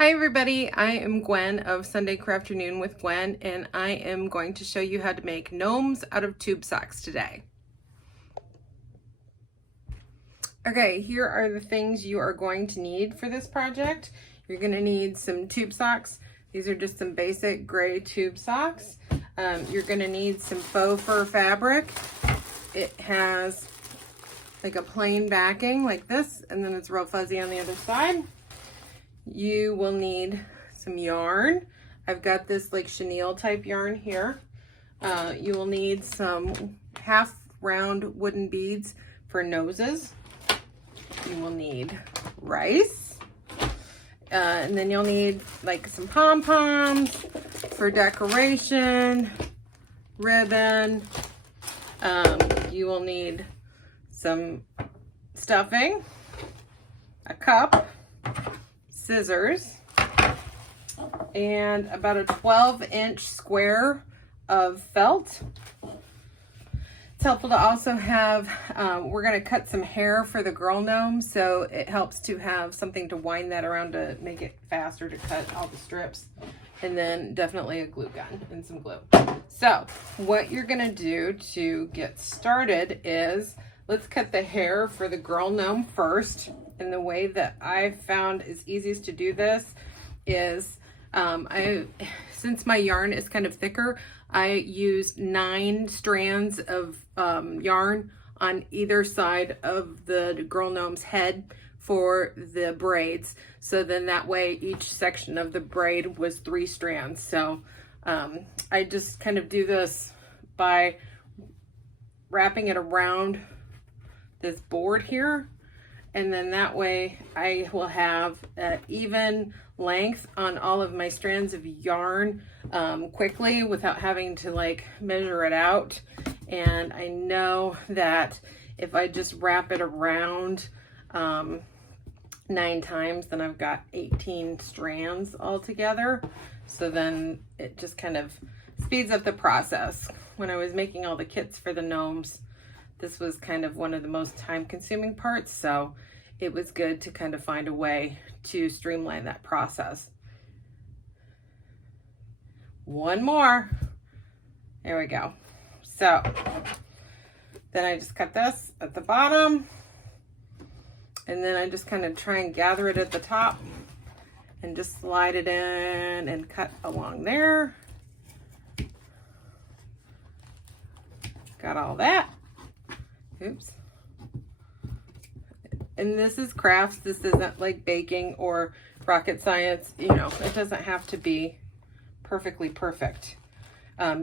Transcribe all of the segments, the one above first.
Hi everybody, I am Gwen of Sunday Crafternoon with Gwen, and I am going to show you how to make gnomes out of tube socks today. Okay, here are the things you are going to need for this project. You're going to need some tube socks. These are just some basic gray tube socks. You're going to need some faux fur fabric. It has like a plain backing like this, and then it's real fuzzy on the other side. You will need some yarn. I've got this like chenille type yarn here. You will need some half round wooden beads for noses. You will need rice. And then you'll need like some pom-poms for decoration, ribbon. You will need some stuffing, a cup, scissors, and about a 12-inch square of felt. It's helpful to also have, we're going to cut some hair for the girl gnome, so it helps to have something to wind that around to make it faster to cut all the strips. And then definitely a glue gun and some glue. So what you're going to do to get started is, let's cut the hair for the girl gnome first. And the way that I found is easiest to do this is, since my yarn is kind of thicker, I used 9 strands of yarn on either side of the girl gnome's head for the braids. So then that way each section of the braid was 3 strands. So I just kind of do this by wrapping it around this board here. And then that way I will have an even length on all of my strands of yarn quickly without having to like measure it out. And I know that if I just wrap it around 9 times, then I've got 18 strands all together. So then it just kind of speeds up the process. When I was making all the kits for the gnomes, this was kind of one of the most time-consuming parts, so it was good to kind of find a way to streamline that process. One more. There we go. So then I just cut this at the bottom, and then I just kind of try and gather it at the top and just slide it in and cut along there. Got all that. Oops. And this is crafts. This isn't like baking or rocket science. You know, it doesn't have to be perfectly perfect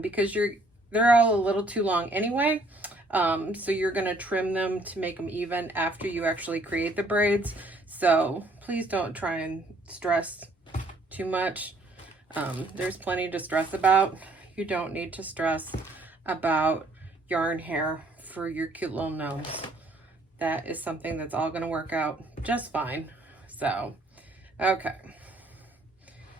because they're all a little too long anyway. So you're going to trim them to make them even after you actually create the braids. So please don't try and stress too much. There's plenty to stress about. You don't need to stress about yarn hair for your cute little gnomes. That is something that's all going to work out just fine. So, okay.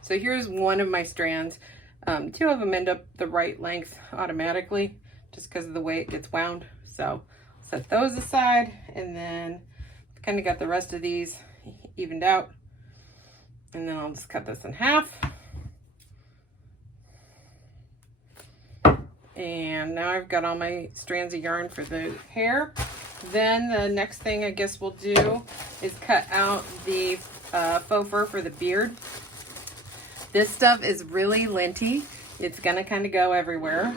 So here's one of my strands. 2 of them end up the right length automatically just because of the way it gets wound. So set those aside, and then kind of got the rest of these evened out. And then I'll just cut this in half. And now I've got all my strands of yarn for the hair. Then the next thing I guess we'll do is cut out the faux fur for the beard. This stuff is really linty. It's gonna kind of go everywhere.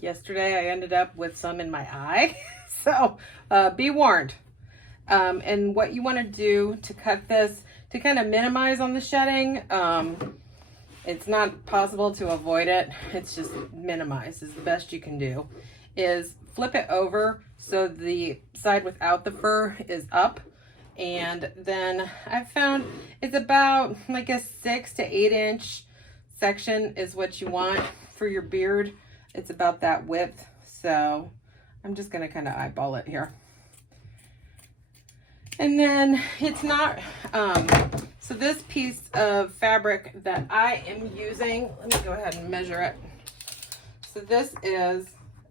Yesterday I ended up with some in my eye. So be warned. And what you want to do to cut this, to kind of minimize on the shedding, it's not possible to avoid it. It's just minimize is the best you can do. Is flip it over so the side without the fur is up. And then I've found it's about like a 6 to 8 inch section is what you want for your beard. It's about that width. So I'm just going to kind of eyeball it here. And then it's not, so this piece of fabric that I am using, let me go ahead and measure it. So this is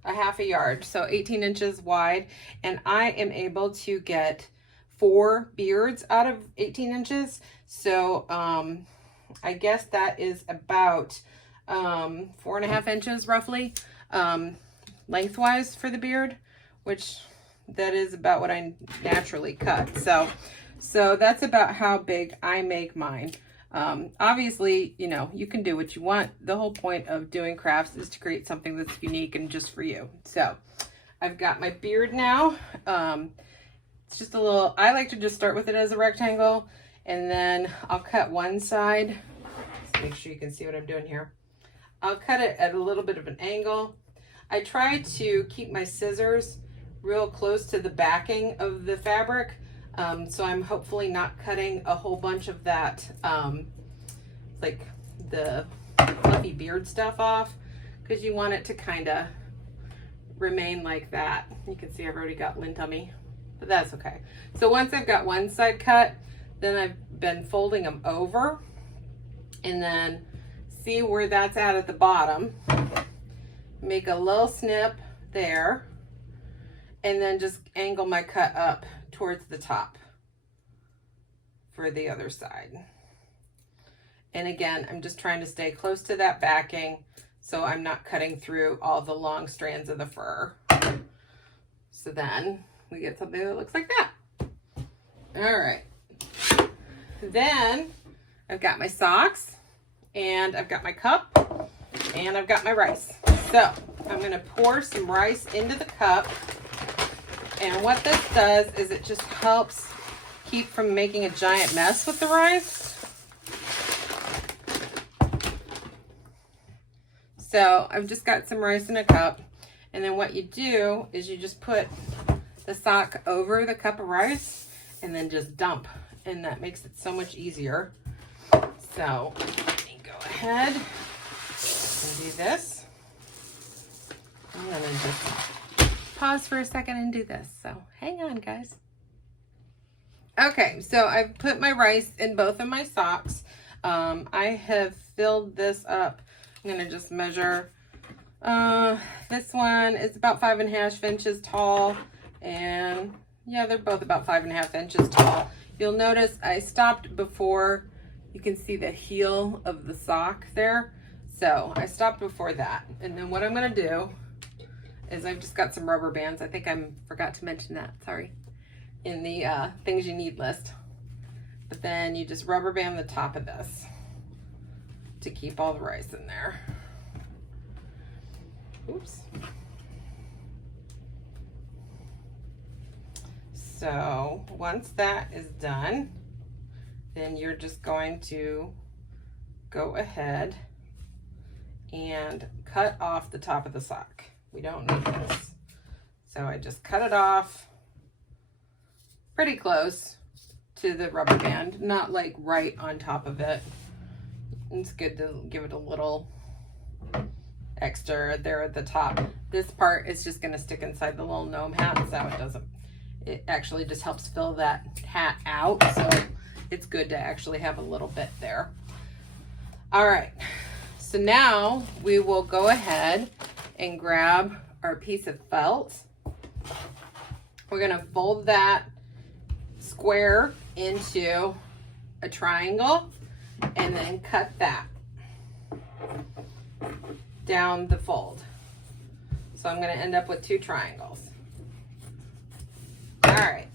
a 1/2 yard, so 18 inches wide, and I am able to get 4 beards out of 18 inches. So I guess that is about 4.5 inches roughly lengthwise for the beard, which that is about what I naturally cut. So that's about how big I make mine. Obviously, you know, you can do what you want. The whole point of doing crafts is to create something that's unique and just for you. So I've got my beard now. It's just a little, I like to just start with it as a rectangle, and then I'll cut one side. Just make sure you can see what I'm doing here. I'll cut it at a little bit of an angle. I try to keep my scissors real close to the backing of the fabric. So I'm hopefully not cutting a whole bunch of that, like the fluffy beard stuff off, because you want it to kind of remain like that. You can see I've already got lint on me, but that's okay. So once I've got one side cut, then I've been folding them over, and then see where that's at the bottom. Make a little snip there, and then just angle my cut up towards the top for the other side. And again, I'm just trying to stay close to that backing so I'm not cutting through all the long strands of the fur. So then we get something that looks like that. All right. Then I've got my socks, and I've got my cup, and I've got my rice. So I'm gonna pour some rice into the cup. And what this does is it just helps keep from making a giant mess with the rice. So I've just got some rice in a cup. And then what you do is you just put the sock over the cup of rice and then just dump. And that makes it so much easier. So let me go ahead and do this. I'm gonna just pause for a second and do this. So hang on, guys. Okay, so I've put my rice in both of my socks. I have filled this up. I'm gonna just measure. This one is about 5.5 inches tall, and yeah, they're both about 5.5 inches tall. You'll notice I stopped before you can see the heel of the sock there. So I stopped before that. And then what I'm gonna do is I've just got some rubber bands. I think I forgot to mention that, sorry, in the things you need list. But then you just rubber band the top of this to keep all the rice in there. Oops. So once that is done, then you're just going to go ahead and cut off the top of the sock. We don't need this. So I just cut it off pretty close to the rubber band, not like right on top of it. It's good to give it a little extra there at the top. This part is just gonna stick inside the little gnome hat, so it actually just helps fill that hat out. So it's good to actually have a little bit there. All right, so now we will go ahead and grab our piece of felt. We're gonna fold that square into a triangle and then cut that down the fold. So I'm gonna end up with 2 triangles. All right,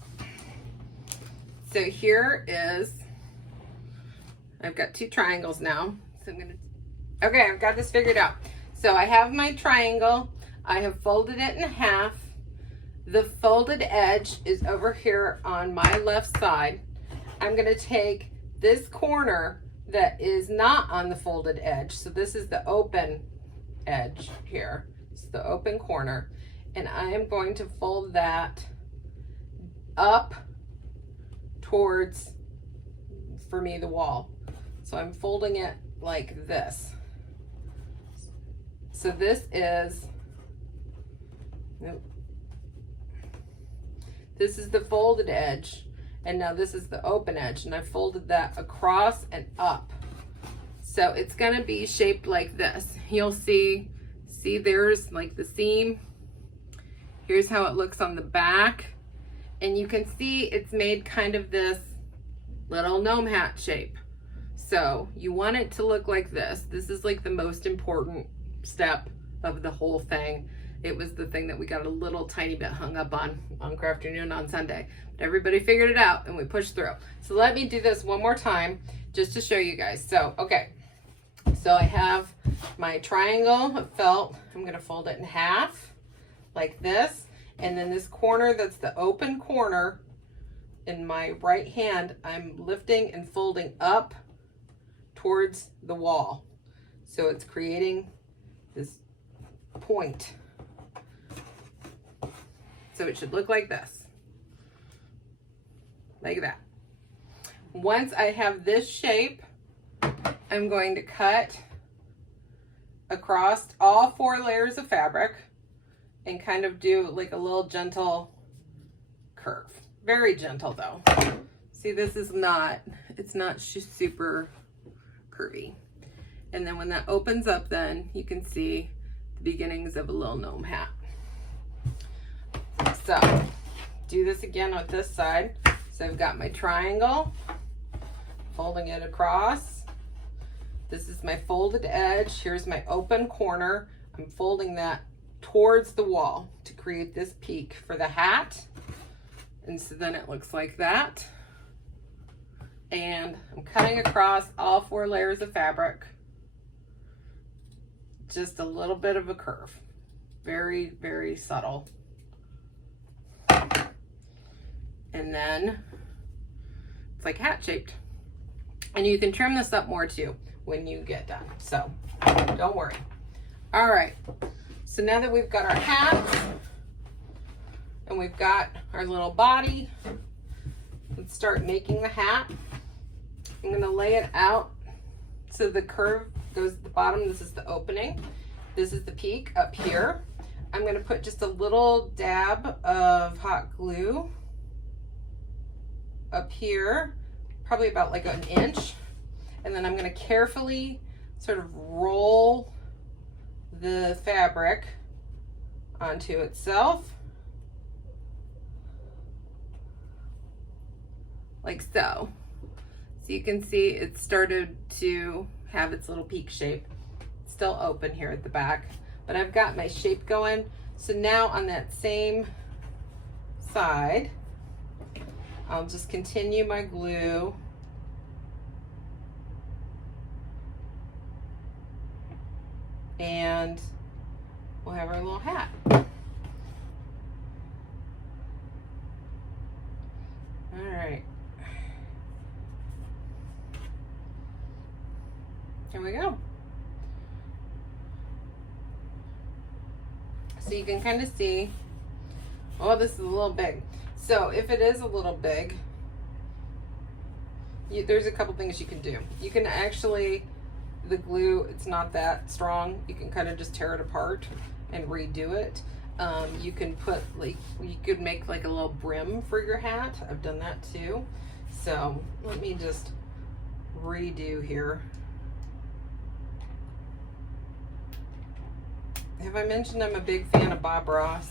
so here is, I've got 2 triangles now. So okay, I've got this figured out. So I have my triangle, I have folded it in half. The folded edge is over here on my left side. I'm gonna take this corner that is not on the folded edge. So this is the open edge here. It's the open corner. And I am going to fold that up towards, for me, the wall. So I'm folding it like this. So this is, this is the folded edge, and now this is the open edge, and I folded that across and up. So it's gonna be shaped like this. You'll see there's like the seam. Here's how it looks on the back. And you can see it's made kind of this little gnome hat shape. So you want it to look like this. This is like the most important step of the whole thing. It was the thing that we got a little tiny bit hung up on Crafternoon on Sunday. But everybody figured it out and we pushed through. So let me do this one more time just to show you guys. So, okay. So I have my triangle of felt. I'm going to fold it in half like this. And then this corner that's the open corner in my right hand, I'm lifting and folding up towards the wall. So it's creating this point. So it should look like this, like that. Once I have this shape, I'm going to cut across all 4 layers of fabric and kind of do like a little gentle curve. Very gentle though. See, this is not, it's not super curvy. And then when that opens up, then you can see the beginnings of a little gnome hat. So do this again with this side. So I've got my triangle, folding it across. This is my folded edge. Here's my open corner. I'm folding that towards the wall to create this peak for the hat. And so then it looks like that. And I'm cutting across all 4 layers of fabric. Just a little bit of a curve. Very, very subtle. And then it's like hat shaped. And you can trim this up more too when you get done. So don't worry. All right. So now that we've got our hat and we've got our little body, let's start making the hat. I'm going to lay it out so the curve goes to the bottom. This is the opening. This is the peak up here. I'm going to put just a little dab of hot glue up here, probably about like an inch. And then I'm going to carefully sort of roll the fabric onto itself, like so. So you can see it started to have its little peak shape. It's still open here at the back, but I've got my shape going. So now on that same side, I'll just continue my glue. And we'll have our little hat. All right. Here we go. So you can kind of see, oh, this is a little big. So if it is a little big, there's a couple things you can do. You can actually, the glue, it's not that strong. You can kind of just tear it apart and redo it. You can put like, you could make like a little brim for your hat. I've done that too. So let me just redo here. Have I mentioned I'm a big fan of Bob Ross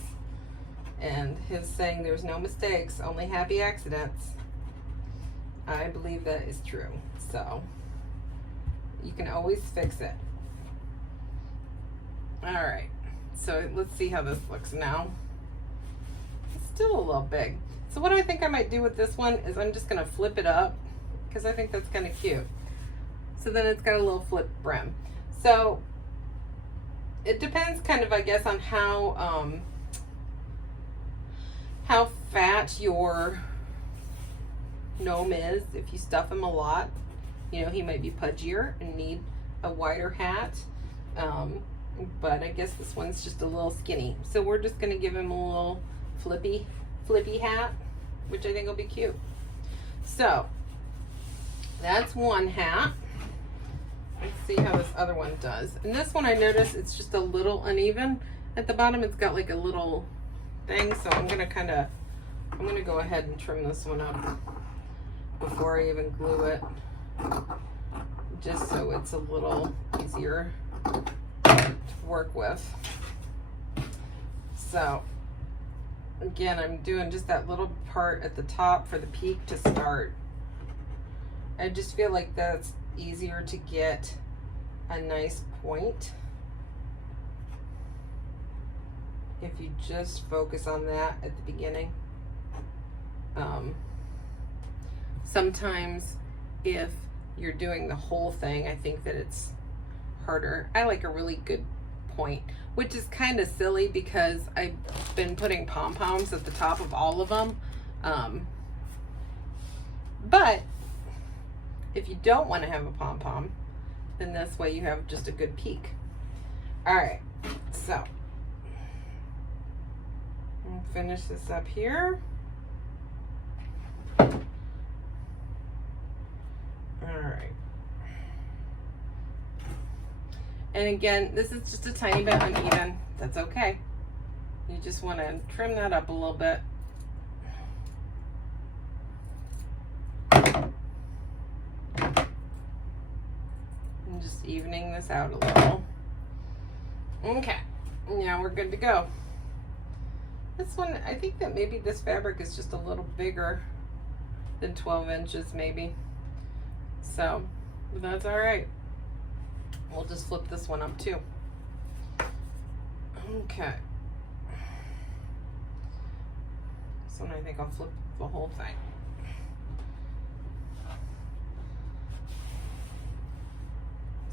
and his saying there's no mistakes, only happy accidents? I believe that is true. So you can always fix it. All right, so let's see how this looks now. It's still a little big. So what I think I might do with this one is I'm just gonna flip it up because I think that's kind of cute. So then it's got a little flip brim. So it depends kind of, I guess, on how fat your gnome is. If you stuff him a lot, you know, he might be pudgier and need a wider hat. But I guess this one's just a little skinny. So we're just gonna give him a little flippy hat, which I think will be cute. So that's one hat. Let's see how this other one does. And this one I notice it's just a little uneven at the bottom. It's got like a little thing. So I'm gonna go ahead and trim this one up before I even glue it, just so it's a little easier to work with. So again, I'm doing just that little part at the top for the peak to start. I just feel like that's easier to get a nice point if you just focus on that at the beginning. Sometimes if you're doing the whole thing, I think that it's harder. I like a really good point, which is kind of silly because I've been putting pom-poms at the top of all of them. But if you don't want to have a pom-pom, then this way you have just a good peak. All right, so I'll finish this up here. All right. And again, this is just a tiny bit uneven. That's okay. You just want to trim that up a little bit. And just evening this out a little. Okay, now we're good to go. This one, I think that maybe this fabric is just a little bigger than 12 inches maybe. So, but that's all right. We'll just flip this one up too. Okay. This one I think I'll flip the whole thing.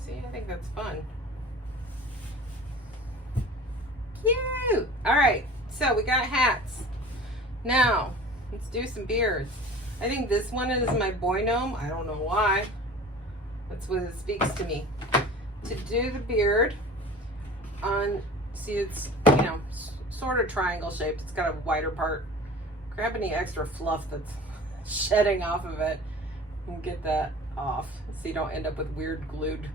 See, I think that's fun. Cute! All right, so we got hats. Now, let's do some beards. I think this one is my boy gnome. I don't know why. That's what it speaks to me. To do the beard on, see it's, you know, sort of triangle shaped. It's got a wider part. Grab any extra fluff that's shedding off of it and get that off so you don't end up with weird glued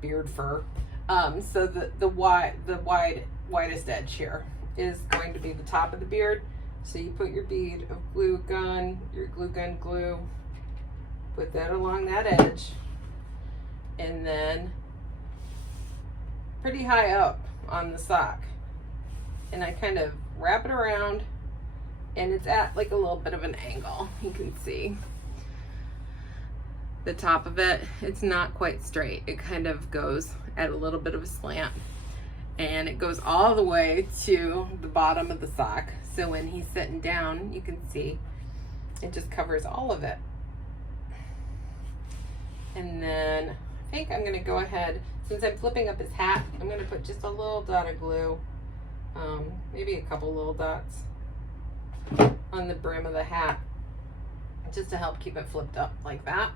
beard fur. So the widest edge here is going to be the top of the beard. So you put your bead of glue gun, your glue gun glue, put that along that edge, and then pretty high up on the sock. And I kind of wrap it around, and it's at like a little bit of an angle. You can see the top of it. It's not quite straight. It kind of goes at a little bit of a slant, and it goes all the way to the bottom of the sock. So when he's sitting down, you can see it just covers all of it. And then I think I'm gonna go ahead, since I'm flipping up his hat, I'm gonna put just a little dot of glue, maybe a couple little dots on the brim of the hat, just to help keep it flipped up like that.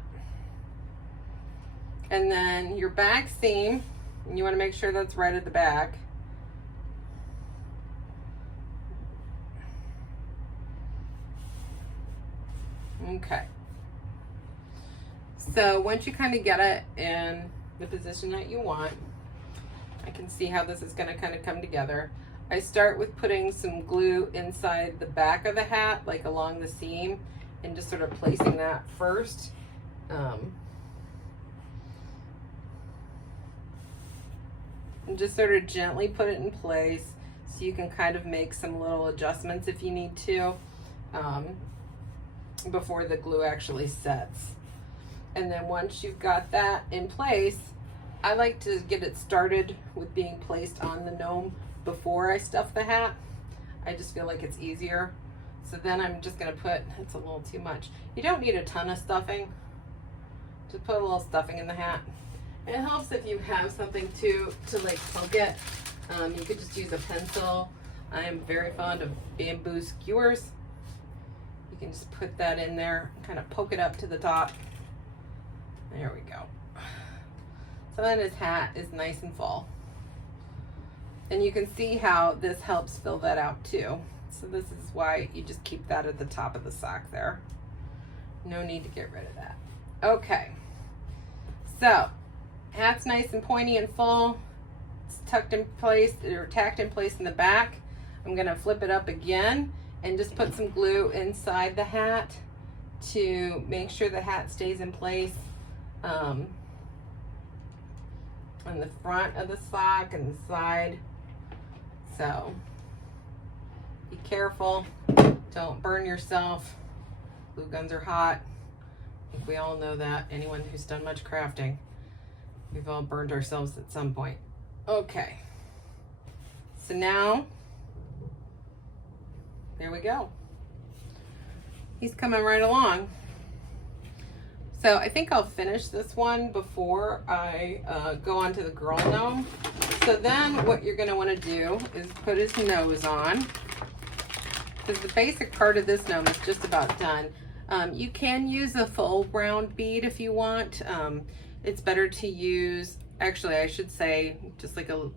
And then your back seam, you wanna make sure that's right at the back. Okay. So once you kind of get it in the position that you want, I can see how this is going to kind of come together. I start with putting some glue inside the back of the hat, like along the seam, and just sort of placing that first. And just sort of gently put it in place so you can kind of make some little adjustments if you need to. Before the glue actually sets. And then once you've got that in place, I like to get it started with being placed on the gnome before I stuff the hat. I just feel like it's easier. So then I'm just gonna put, it's a little too much. You don't need a ton of stuffing. Just put a little stuffing in the hat. And it helps if you have something to like poke it. You could just use a pencil. I am very fond of bamboo skewers. You can just put that in there, kind of poke it up to the top. There we go. So then his hat is nice and full. And you can see how this helps fill that out too. So this is why you just keep that at the top of the sock there. No need to get rid of that. Okay. So, hat's nice and pointy and full. It's tucked in place, or tacked in place in the back. I'm gonna flip it up again and just put some glue inside the hat to make sure the hat stays in place on the front of the sock and the side. So be careful, don't burn yourself. Glue guns are hot. think we all know that. Anyone who's done much crafting, we've all burned ourselves at some point. Okay, so now, there we go. He's coming right along. So I think I'll finish this one before I go on to the girl gnome. So then what you're gonna wanna do is put his nose on, because the basic part of this gnome is just about done. You can use a full round bead if you want. It's better to use, actually I should say, just like a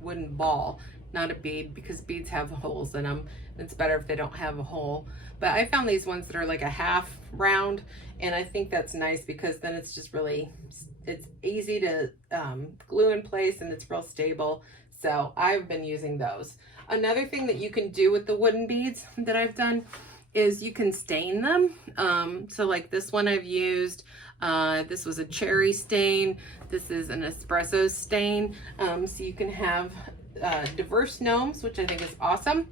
wooden ball, not a bead, because beads have holes in them. It's better if they don't have a hole. But I found these ones that are like a half round, and I think that's nice because then it's just really, it's easy to glue in place and it's real stable. So I've been using those. Another thing that you can do with the wooden beads that I've done is you can stain them. So like this one I've used, this was a cherry stain. This is an espresso stain. So you can have diverse gnomes, which I think is awesome.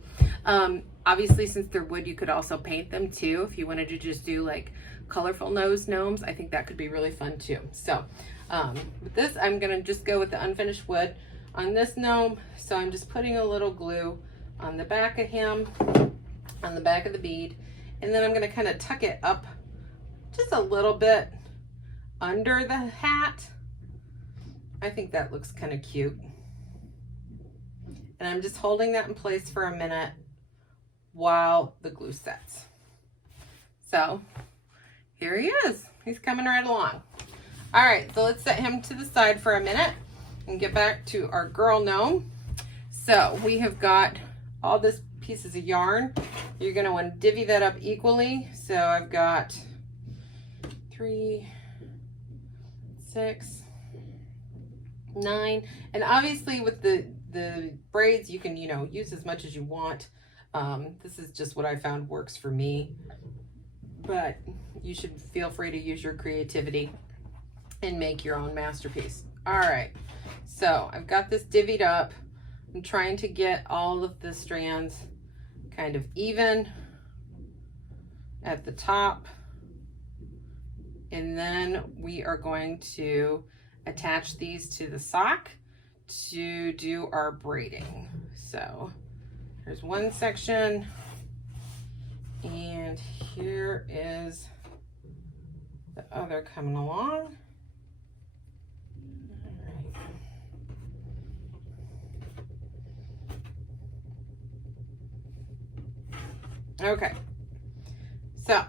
Obviously, since they're wood, you could also paint them too. If you wanted to just do like colorful nose gnomes, I think that could be really fun too. So with this, I'm gonna just go with the unfinished wood on this gnome. So I'm just putting a little glue on the back of him, on the back of the bead, and then I'm gonna kind of tuck it up just a little bit under the hat. I think that looks kind of cute. And I'm just holding that in place for a minute while the glue sets. So here he is. He's coming right along. All right, so let's set him to the side for a minute and get back to our girl gnome. So we have got all this pieces of yarn. You're gonna want to divvy that up equally. So I've got 3, 6, 9, and obviously with the braids you can, you know, use as much as you want. This is just what I found works for me, but you should feel free to use your creativity and make your own masterpiece. All right, so I've got this divvied up. I'm trying to get all of the strands kind of even at the top, and then we are going to attach these to the sock to do our braiding. So there's one section, and here is the other coming along. All right. Okay, so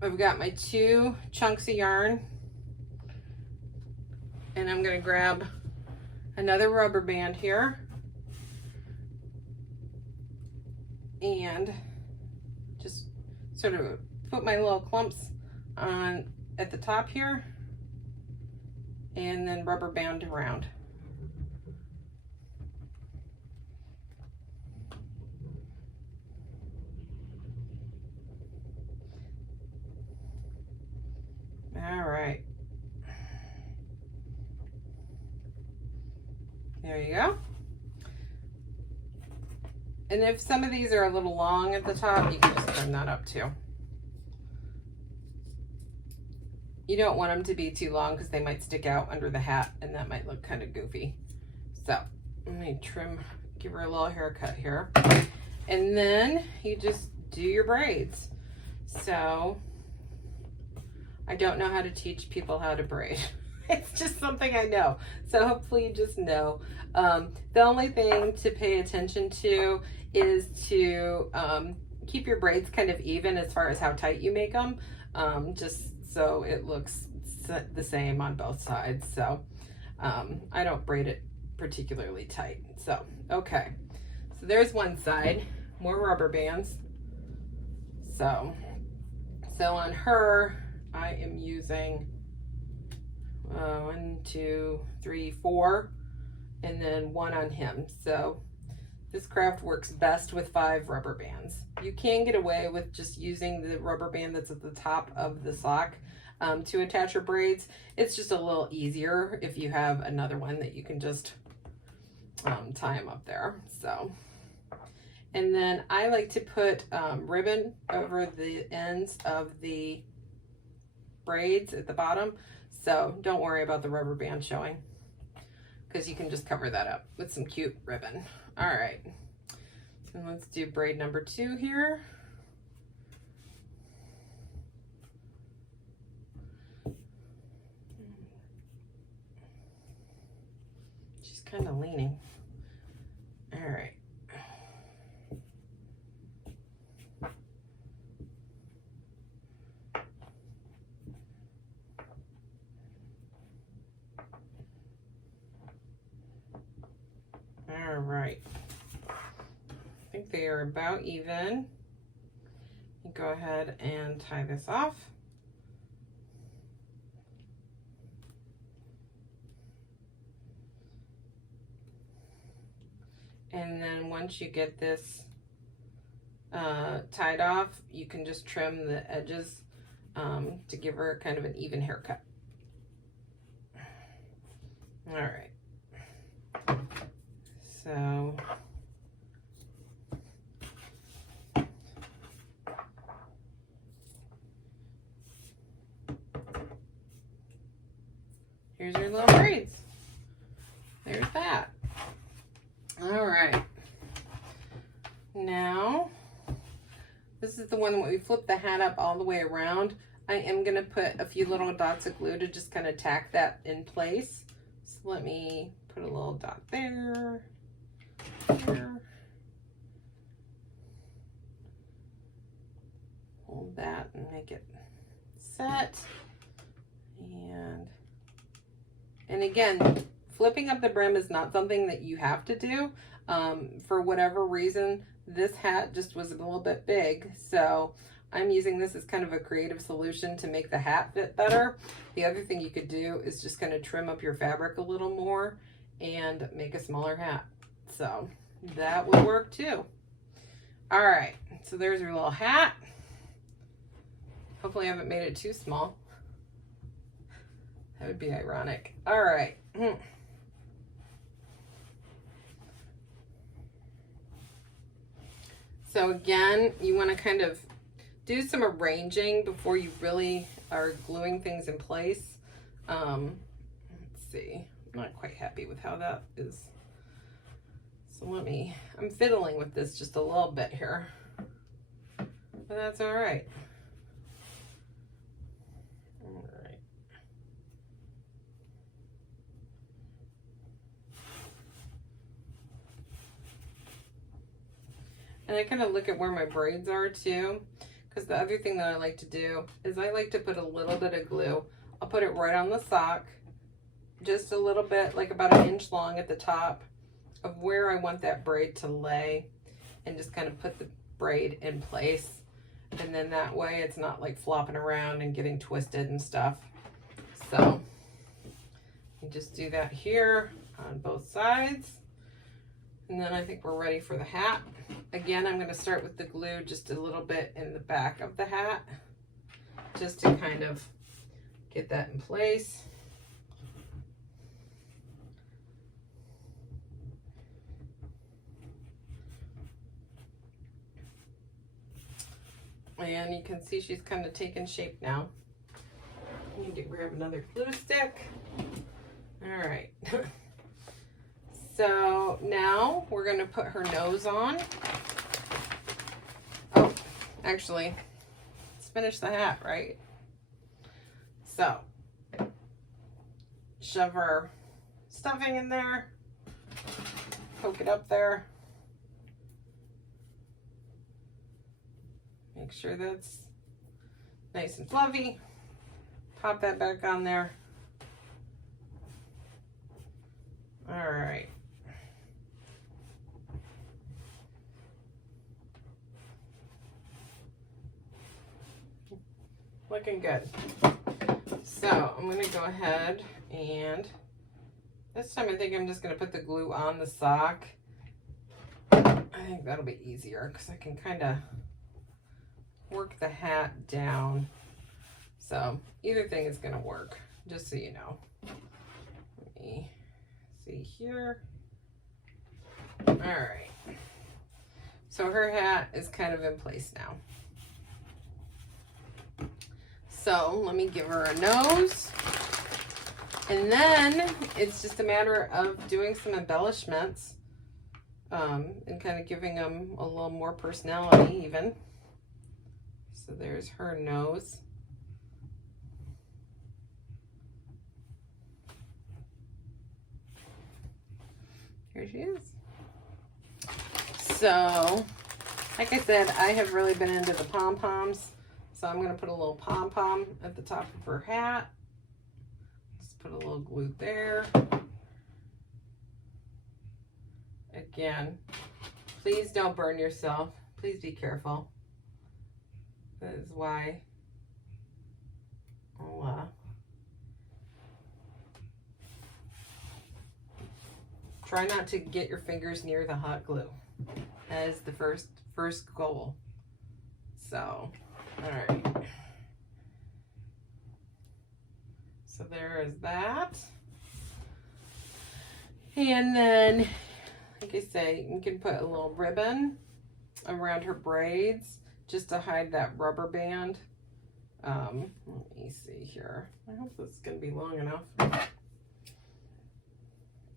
I've got my 2 chunks of yarn, and I'm going to grab another rubber band here and just sort of put my little clumps on at the top here and then rubber band around. All right. There you go. And if some of these are a little long at the top, you can just trim that up too. You don't want them to be too long because they might stick out under the hat and that might look kind of goofy. So let me trim, give her a little haircut here. And then you just do your braids. So I don't know how to teach people how to braid. It's just something I know. So hopefully you just know. The only thing to pay attention to is to keep your braids kind of even as far as how tight you make them, just so it looks the same on both sides. So I don't braid it particularly tight. So, okay. So there's one side, more rubber bands. So on her, I am using 1, 2, 3, 4, and then 1 on him. So this craft works best with 5 rubber bands. You can get away with just using the rubber band that's at the top of the sock to attach your braids. It's just a little easier if you have another one that you can just tie them up there. So, and then I like to put ribbon over the ends of the braids at the bottom. So don't worry about the rubber band showing, because you can just cover that up with some cute ribbon. All right, so let's do braid number 2 here. She's kind of leaning. All right. All right. I think they are about even. Go ahead and tie this off. And then once you get this tied off, you can just trim the edges to give her kind of an even haircut. All right. So here's your little braids. There's that. All right. Now, this is the one that we flip the hat up all the way around. I am going to put a few little dots of glue to just kind of tack that in place. So let me put a little dot there. Here. Hold that and make it set. And again, flipping up the brim is not something that you have to do. For whatever reason, this hat just was a little bit big, so I'm using this as kind of a creative solution to make the hat fit better. The other thing you could do is just kind of trim up your fabric a little more and make a smaller hat. So that would work too. All right, so there's your little hat. Hopefully I haven't made it too small. That would be ironic. All right. So again, you want to kind of do some arranging before you really are gluing things in place. Let's see. I'm not quite happy with how that is. So I'm fiddling with this just a little bit here, but that's all right. All right. And I kind of look at where my braids are too, because the other thing that I like to do is I like to put a little bit of glue. I'll put it right on the sock, just a little bit, like about 1 inch long at the top of where I want that braid to lay, and just kind of put the braid in place. And then that way it's not like flopping around and getting twisted and stuff. So you just do that here on both sides. And then I think we're ready for the hat. Again, I'm going to start with the glue just a little bit in the back of the hat, just to kind of get that in place. And you can see she's kind of taking shape now. I need to grab another glue stick. All right. So now we're going to put her nose on. Oh, actually, let's finish the hat, right? So, shove her stuffing in there, poke it up there. Make sure that's nice and fluffy. Pop that back on there. All right. Looking good. So I'm going to go ahead, and this time I think I'm just going to put the glue on the sock. I think that'll be easier because I can kind of work the hat down. So either thing is going to work, just so you know. Let me see here. All right. So her hat is kind of in place now. So let me give her a nose. And then it's just a matter of doing some embellishments and kind of giving them a little more personality even. So there's her nose. Here she is. So, like I said, I have really been into the pom-poms. So I'm going to put a little pom-pom at the top of her hat. Just put a little glue there. Again, please don't burn yourself. Please be careful. That is why I'll try not to get your fingers near the hot glue. That is the first goal. So, all right. So there is that. And then, like I say, you can put a little ribbon around her braids just to hide that rubber band. Let me see here. I hope this is going to be long enough.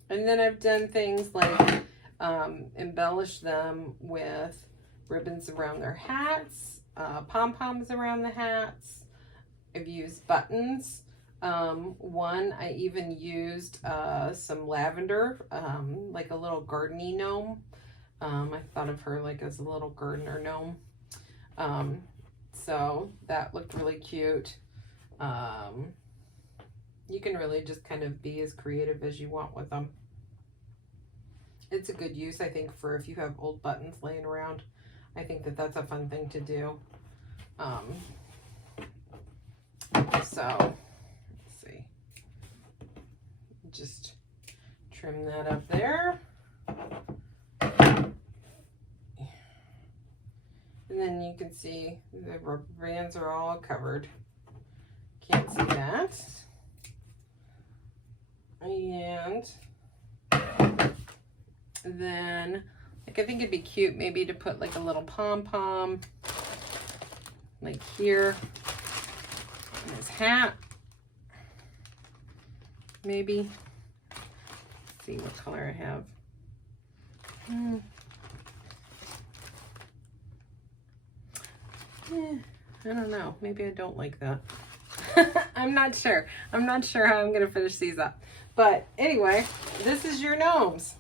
And then I've done things like embellish them with ribbons around their hats, pom-poms around the hats. I've used buttons. One, I even used some lavender, like a little gardening gnome. I thought of her like as a little gardener gnome. So that looked really cute. You can really just kind of be as creative as you want with them. It's a good use, I think, for if you have old buttons laying around. I think that that's a fun thing to do. So, let's see. Just trim that up there. And then you can see the rubber bands are all covered. Can't see that. And then, like, I think it'd be cute maybe to put like a little pom-pom, like here, in his hat. Maybe. Let's see what color I have. I don't know. Maybe I don't like that. I'm not sure. I'm not sure how I'm going to finish these up. But anyway, this is your gnomes.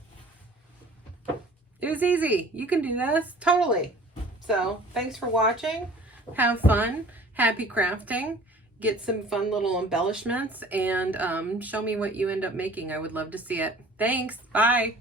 It was easy. You can do this. Totally. So thanks for watching. Have fun. Happy crafting. Get some fun little embellishments and show me what you end up making. I would love to see it. Thanks. Bye.